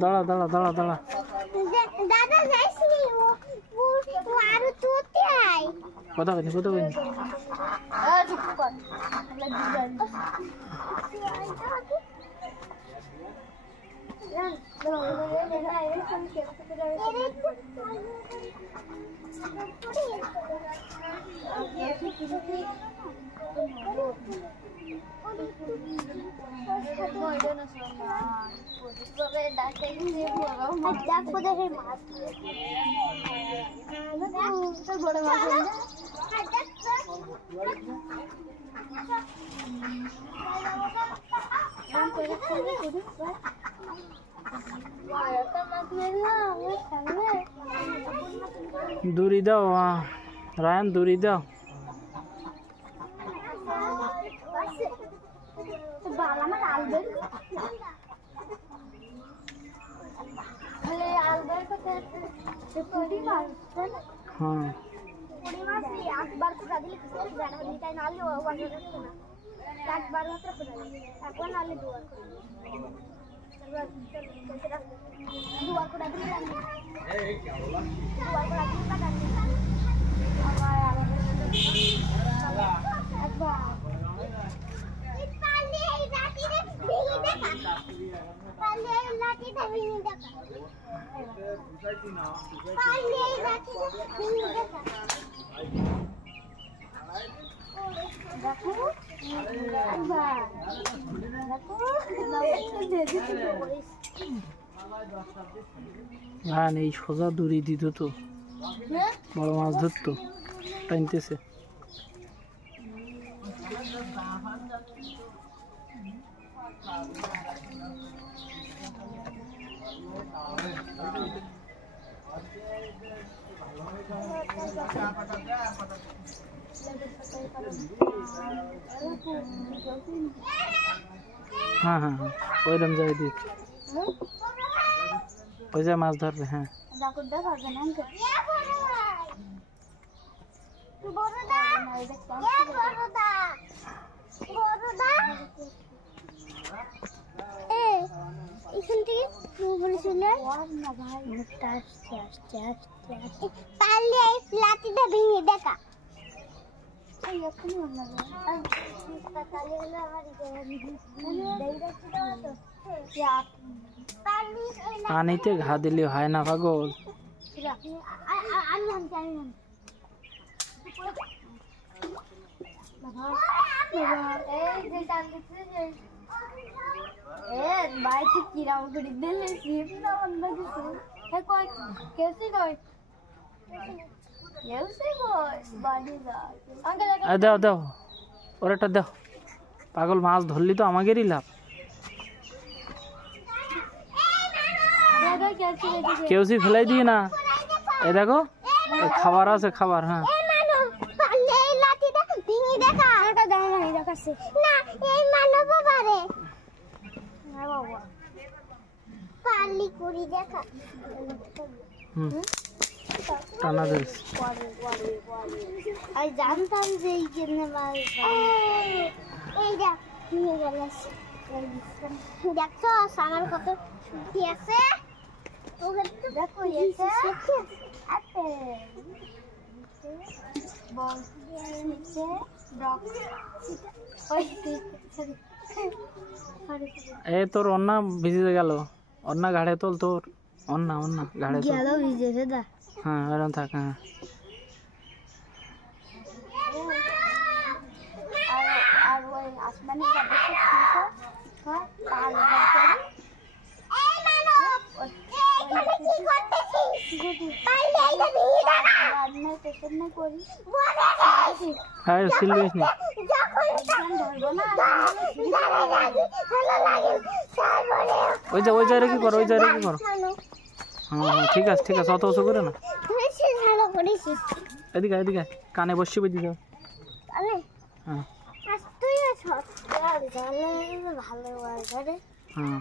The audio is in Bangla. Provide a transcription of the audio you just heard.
দাঁড়া দাঁড়া দাঁড়া দাঁড়া দাদা যাইসনি ও আরো তোতে আই কথা কইনি চুপ কর दूरी दाओ रायन दूरी दाओ हाँ नहीं सोजा दूरी दित तो बड़ माछ धरत टाइनतेছে हाँ हाँ हाँ ওইরকম যাই দিক ওই যে মাছ ধরবে হ্যাঁ দেখা পানিতে ঘা দিলে হয় না পাগল দাও দাও ওটা দাও পাগল মাছ ধরলি তো আমাদেরই লাভ কেউ সি ফেলাই দিয়ে না এ দেখো খাবার আছে খাবার হ্যাঁ টানা দেশ জানতাম যে দেখছো আমার কত আছে দেখো এ তোর অন্না ভিজে গেল অন্না ঘাড়ে তোল তোর অন্না ঘাড়ে গেল ভিজে দা হ্যাঁ এরকম থাক হ্যাঁ আর ওই আসমানি হ্যাঁ সিলবিস নি ওই যা রে কি করো হ্যাঁ ঠিক আছে অত অত করে না এদিকে কানে বসে বুঝি দাও হ্যাঁ ভালো হ্যাঁ